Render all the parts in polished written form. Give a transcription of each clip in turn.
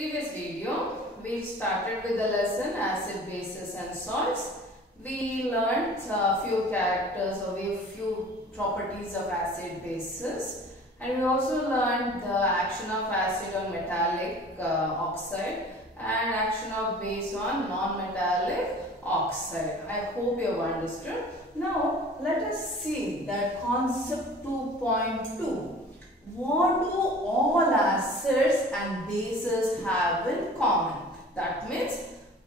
previous video, we started with the lesson acid, bases and salts. We learned a few characters or a few properties of acid bases, and we also learned the action of acid on metallic oxide and action of base on non-metallic oxide. I hope you have understood. Now let us see that concept 2.2. What do all acids and bases have in common? That means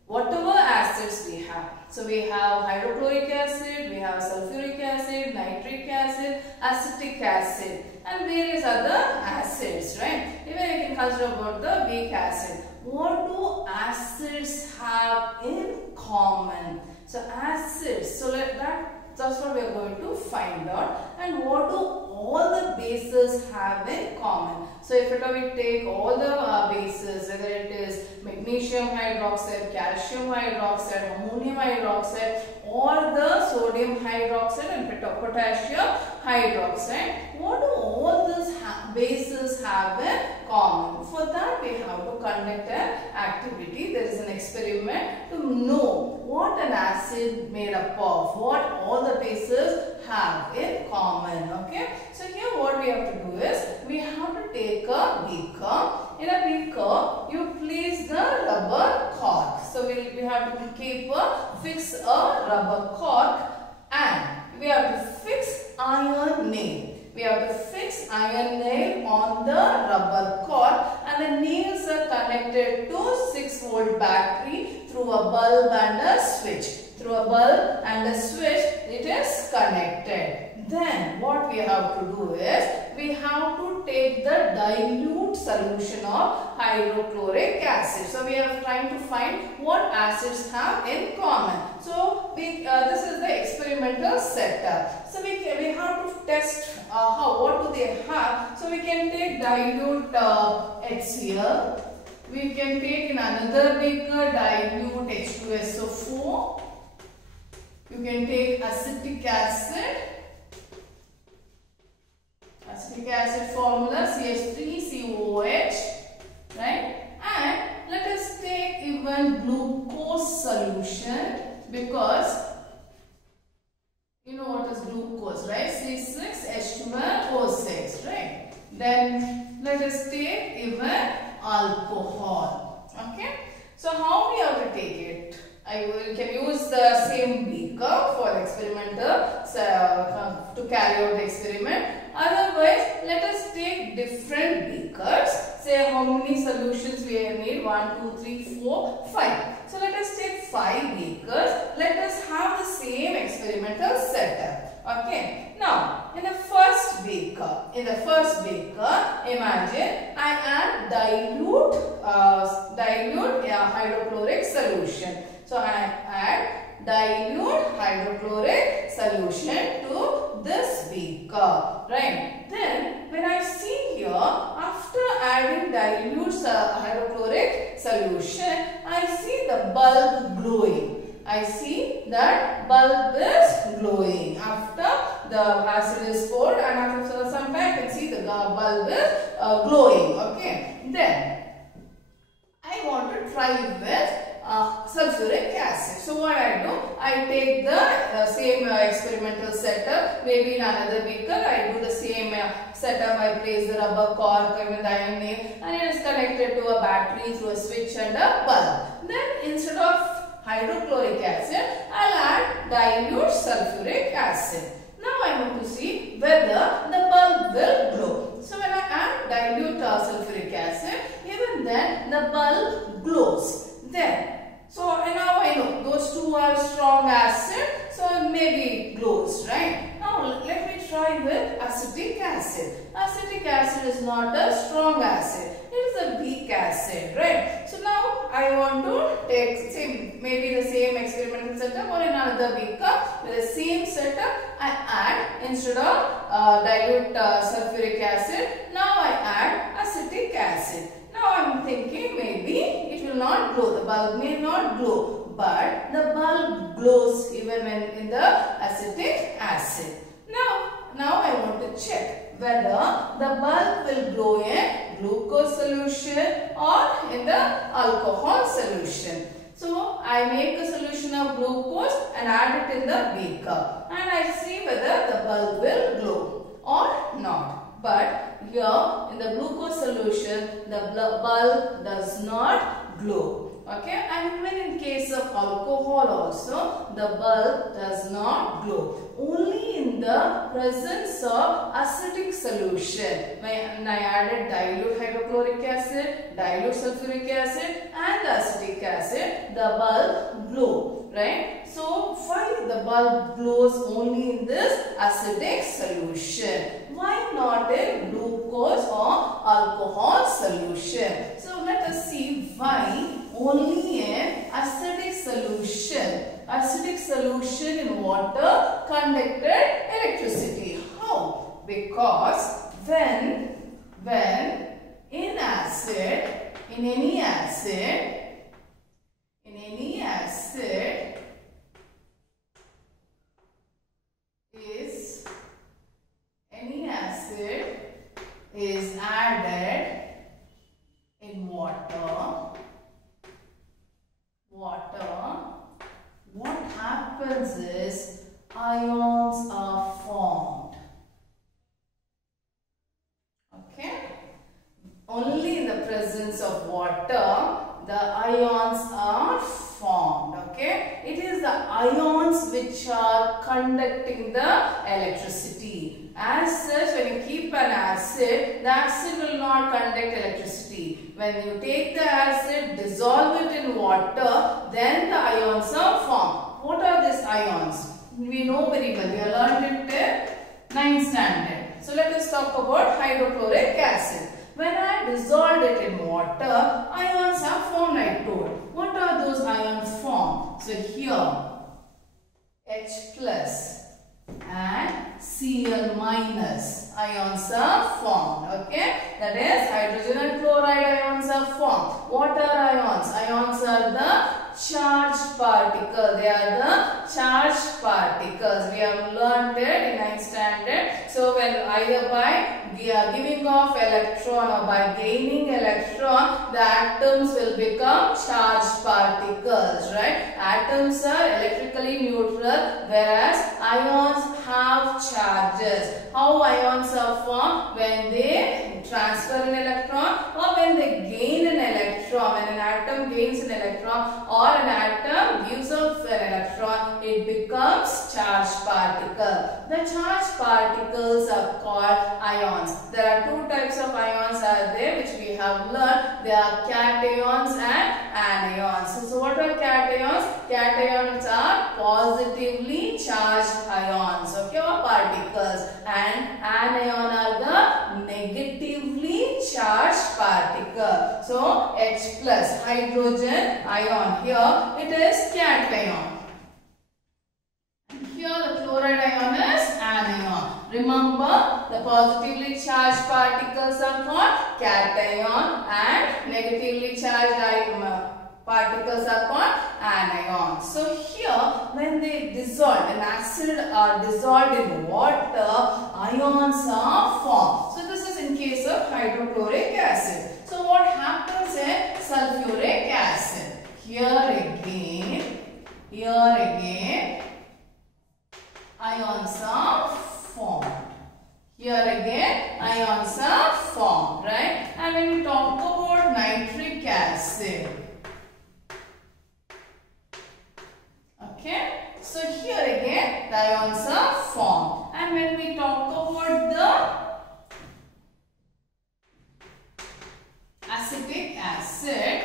whatever acids we have. So we have hydrochloric acid, we have sulfuric acid, nitric acid, acetic acid and various other acids, right? Even you can consider about the weak acid. What do acids have in common? So acids, so that's what we are going to find out. And what do all the bases have in common? So if we take all the bases, whether it is magnesium hydroxide, calcium hydroxide, ammonium hydroxide, or the sodium hydroxide and potassium hydroxide, what do all these bases have in common? For that we have to conduct an activity. There is an experiment to know what an acid made up of, what all the bases have in common. Okay, so here what we have to do is we have to take a beaker. In a beaker you place the rubber cork. So we have to fix a rubber cork, and we have to fix iron nail. We have to fix iron nail on the rubber cork, and the nails are connected to 6-volt battery through a bulb and a switch. Through a bulb and a switch it is connected. Then what we have to do is we have to take the dilute solution of hydrochloric acid. So we are trying to find what acids have in common. So this is the experimental setup. So we have to test what do they have. So we can take dilute HCl. We can take in another beaker dilute H2SO4. You can take acetic acid. Acetic acid formula CH3COOH, right? And let us take even glucose solution, because you know what is glucose, right? C6H12O6, right? Then let us take even alcohol. Okay, so how we have to take it? Can use the same beaker for the experimental to carry out the experiment. Otherwise, let us take different beakers. Say how many solutions we need? 1, 2, 3, 4, 5. So let us take 5 beakers. Let us have the same experimental setup. Okay. Now, in the first beaker, imagine I add dilute hydrochloric solution. So I add dilute hydrochloric solution to this beaker, right? Then when I see here, after adding dilute hydrochloric solution, I see the bulb glowing. I see that bulb is glowing after the acid is poured, and after some time I can see the bulb is glowing. Okay, then I want to try it with sulfuric acid. So what I do, I take the same experimental setup. Maybe in another beaker I do the same setup. I place the rubber cork with the iron nail, and it is connected to a battery through a switch and a bulb. Then instead of hydrochloric acid, I'll add dilute sulfuric acid. Now I want to see whether the bulb will glow. So when I add dilute sulfuric acid, even then the bulb glows. So now I know those two are strong acid, so maybe it glows, right? Now let me try with acetic acid. Acetic acid is not a strong acid, it is a weak acid, right? So now I want to take maybe the same experimental setup, or in another beaker with the same setup I add, instead of dilute sulfuric acid, now I add acetic acid. Now I am thinking maybe it will not glow, the bulb may not glow, but the bulb glows even when in the acetic acid. Now I want to check whether the bulb will glow in glucose solution or in the alcohol solution. So I make a solution of glucose and add it in the beaker, and I see whether the bulb will glow or not. But here in the glucose solution, the bulb does not glow. Okay, and even in case of alcohol also, the bulb does not glow. Only in the presence of acidic solution, when I added dilute hydrochloric acid, dilute sulfuric acid and acetic acid, the bulb glow, right? So why the bulb glows only in this acidic solution? Why not in glucose or alcohol solution? So let us see why only in acidic solution. Acidic solution in water conducted electricity. How? Because when in acid, in any acid is added in water, what happens is ions are formed. Okay? Only in the presence of water the ions are formed. Okay? It is the ions which are conducting the electricity. As such, when you keep an acid, the acid will not conduct electricity. When you take the acid, dissolve it in water, then the ions are formed. What are these ions? We know very well. We have learned it in 9th standard. So let us talk about hydrochloric acid. When I dissolved it in water, ions are formed, I told. What are those ions formed? So here, H plus and Cl minus ions are formed. Okay, that is hydrogen and chloride ions are formed. What are ions? Ions are the charged particles. They are the charged particles. We have learned it in 9th standard. So when either by giving off electron or by gaining electron, the atoms will become charged particles, right? Atoms are electrically neutral, whereas ions have charges. How ions are formed? When they transfer an electron or when they gain an electron. When an atom gains an electron or an atom gives off an electron, it becomes charged particle. The charged particles are called ions. There are two types of ions are there which we have learned. They are cations and anions. So what are cations? Cations are positively charged ions, okay, or particles, and anion are the negatively charged particle. So H plus hydrogen ion, here it is cation. Here the chloride ion is anion. Remember, the positively charged particles are called cation and negatively charged particles are called anion. So here when they dissolve, an acid are dissolved in water, ions are formed. So this is in case of hydrochloric acid. So what happens in sulfuric acid? Here again ions are formed. Here again ions are formed, right? And when we talk about nitric acid, okay, so here again the ions are formed. And when we talk about the acetic acid,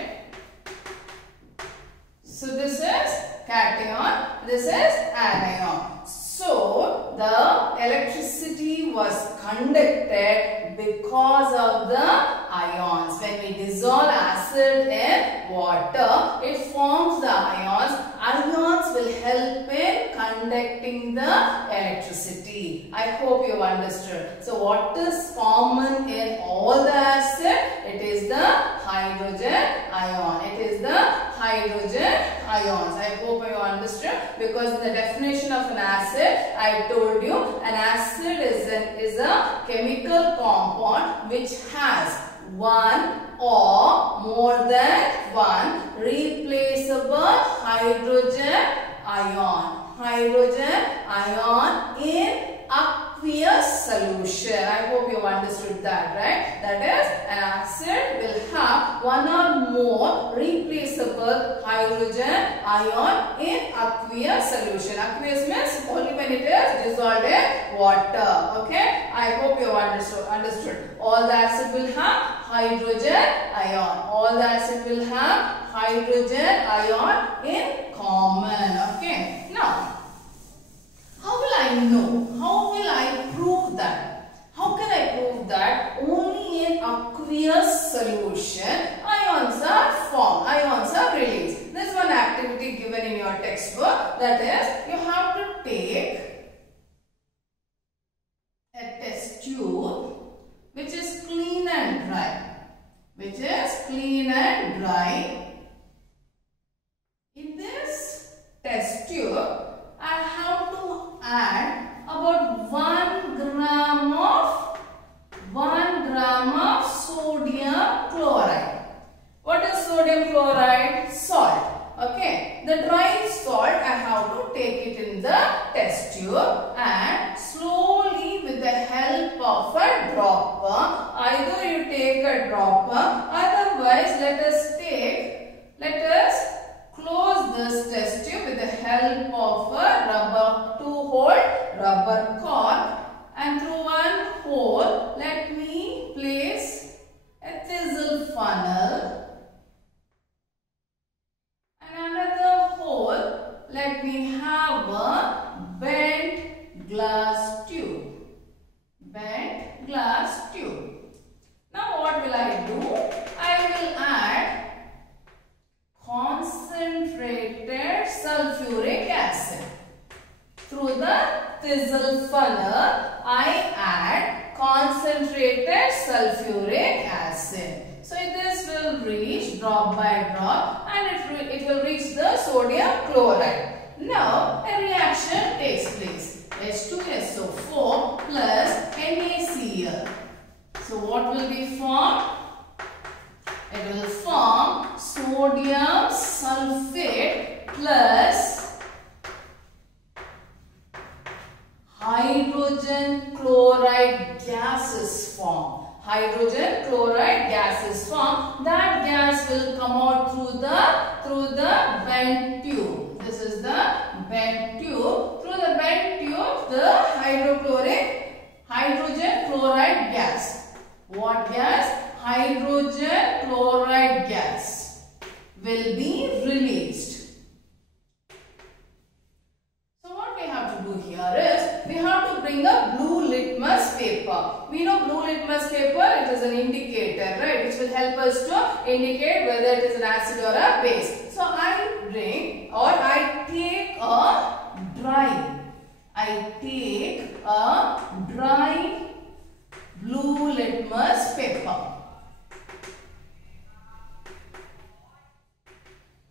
so this is cation, this is anion. So the electricity was conducted because of the ions. When we dissolve acid in water, it forms the ions. Ions will help in conducting the electricity. I hope you have understood. So what is common in all the acid? It is the hydrogen ion. It is the hydrogen ions. I hope you understood, because in the definition of an acid, I told you an acid is a chemical compound which has one or more than one replaceable hydrogen ion. Hydrogen ion in aqueous solution. I hope you have understood that, right? That is, an acid will have one or more replaceable hydrogen ion in aqueous solution. Aqueous means only when it is dissolved in water. Okay? I hope you have understood. All the acid will have hydrogen ion. All the acid will have hydrogen ion in common. Okay? Now, how will I know? How will I prove that? How can I prove that only in aqueous solution ions are formed, ions are released? This is one activity given in your textbook. That is, you have to take a test tube which is clean and dry. Which is clean and dry. In this test tube, I have to add about 1 gram of sodium chloride. What is sodium chloride? Salt. Okay. The dry salt, I have to take it in the test tube and slowly with the help of a dropper. Either you take a dropper, otherwise let us close this test tube with the help of a 2-hole rubber cork, and through one hole let me place a thistle funnel, and another hole let me have a bent glass tube. Bent glass tube. Now what will I do? I will add concentrated sulfuric acid. Through the thistle funnel, I add concentrated sulfuric acid. So this will reach drop by drop, and it will reach the sodium chloride. Now a reaction takes place. H2SO4 plus NaCl. So what will be formed? It will form sodium sulfate plus hydrogen chloride gas is formed. Hydrogen chloride gas is formed. That gas will come out through the bent tube. This is the bent tube. Through the bent tube, the hydrogen chloride gas. What gas? Hydrogen chloride gas will be released. So what we have to do here is, we have to bring a blue litmus paper. We know blue litmus paper, it is an indicator, right, which will help us to indicate whether it is an acid or a base. So I take a dry blue litmus paper.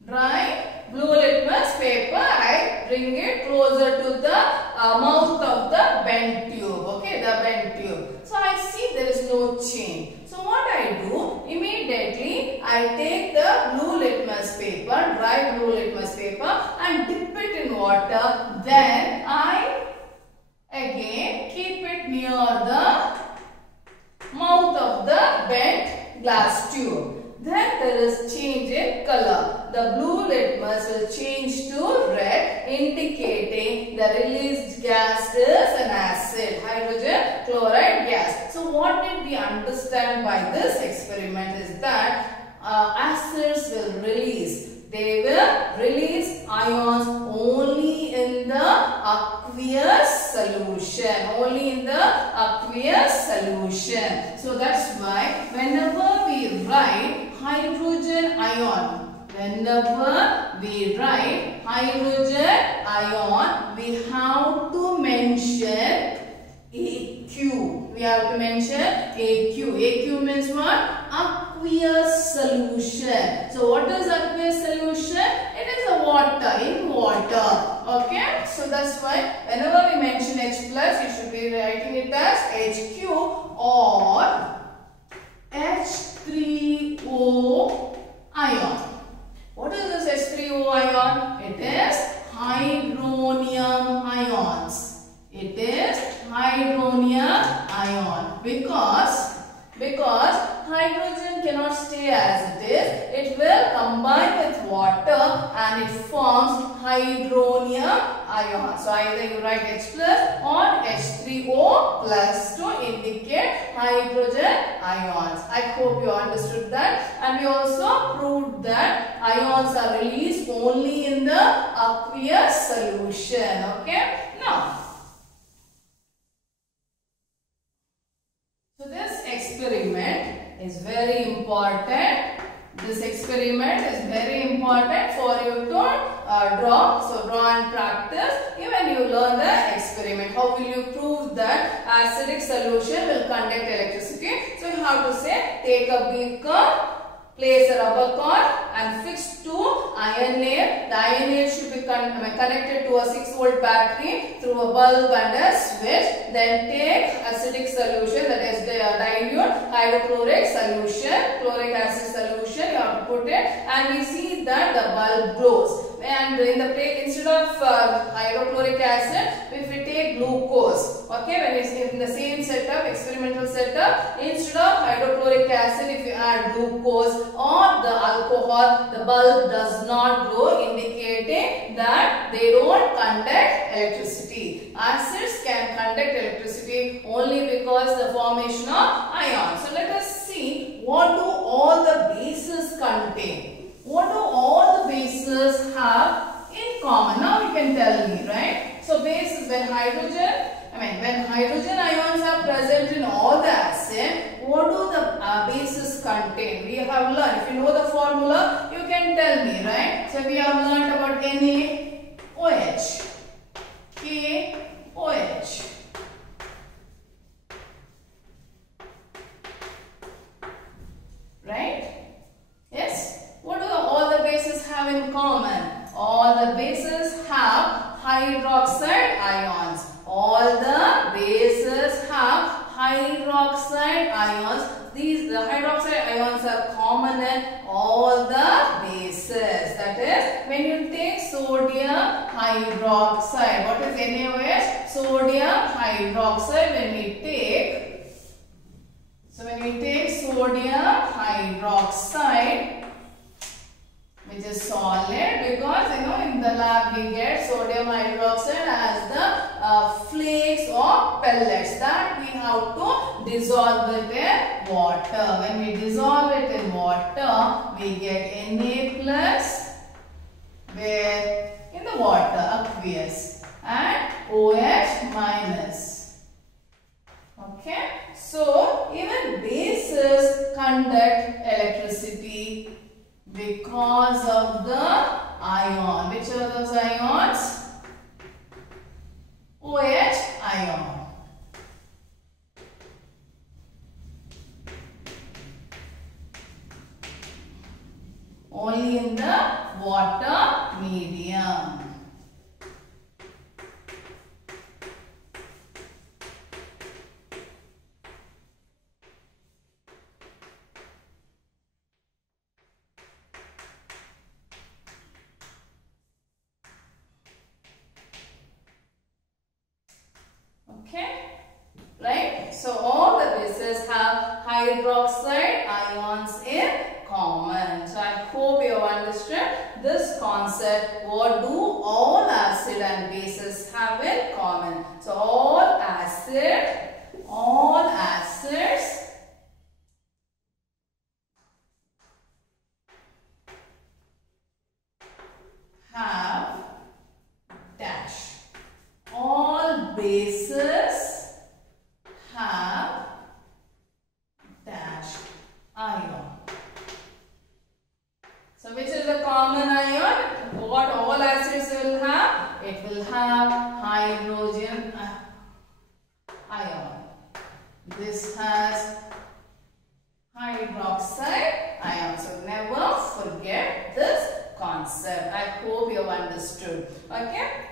Dry blue litmus paper, I bring it closer to the mouth of the bent tube. Okay, the bent tube. So I see there is no change. So what I do, immediately I take the blue litmus paper, dry blue litmus paper, and dip it in water. Then I again keep it near the mouth of the bent glass tube. Then there is change in color. The blue litmus will change to red, indicating the released gas is an acid, hydrogen chloride gas. So what did we understand by this experiment is that acids will release. They will release ions only in the aqueous solution. Only in the aqueous solution. So that's why whenever we write hydrogen ion, we have to mention AQ. We have to mention AQ. AQ means what? Aqueous solution. So what is aqueous solution? It is a water, in water. Okay. So that's why whenever we mention H plus, you should be writing it as HQ or H H3O ion. What is this H3O ion? It is hydronium ions. It is hydronium ion because hydrogen cannot stay as it is. It will combine with water and it forms hydronium ion. So either you write H plus or H3O plus to indicate hydrogen ions. I hope you understood that. And we also proved that ions are released only in the aqueous solution. Okay. Now, so this experiment is very important. This experiment is very important for you to draw. So draw and practice. Even you learn the experiment. How will you prove that acidic solution will conduct electricity? So you have to say, take a beaker, place a rubber cord and fix two iron nail. The iron nail should be connected to a 6-volt battery through a bulb and a switch. Then take acidic solution, that is the dilute hydrochloric solution, chloric acid solution. You have to put it and we see that the bulb glows. And in the place, instead of hydrochloric acid, if we take glucose, okay, when it's in the same setup, experimental setup, instead of hydrochloric acid, if you add glucose or the alcohol, the bulb does not glow, indicating that they don't conduct electricity. Acids can conduct electricity only because the formation of ions. So let us see, what do all the bases contain? What do all the bases have in common? Now you can tell me, right? So bases, when hydrogen ions are present in all the acid, what do the bases contain? We have learned. If you know the formula, you can tell me, right? So we have learned about NaOH, KOH. Right? Yes? What do all the bases have in common? All the bases have hydroxide ions. All the bases have hydroxide ions. The hydroxide ions are common in all the bases. That is, when you take sodium hydroxide, what is NaOH? Sodium hydroxide. When we take sodium hydroxide, which is solid, because in the lab we get sodium hydroxide as the flakes or pellets that we have to dissolve it in water. When we dissolve it in water, we get Na plus, where in the water, aqueous, and OH minus. Okay, so even bases conduct electricity because of the ion. Which are those ions? OH ion. Only in the water medium. Okay, right? So all the bases have hydroxide ions in common. So I hope you have understood this concept. What do all acid and bases have in common? So all acids have dash. All bases have dash ion. So which is the common ion? What all acids will have? It will have hydrogen ion. This has hydroxide ion. So never forget this concept. I hope you have understood. Okay.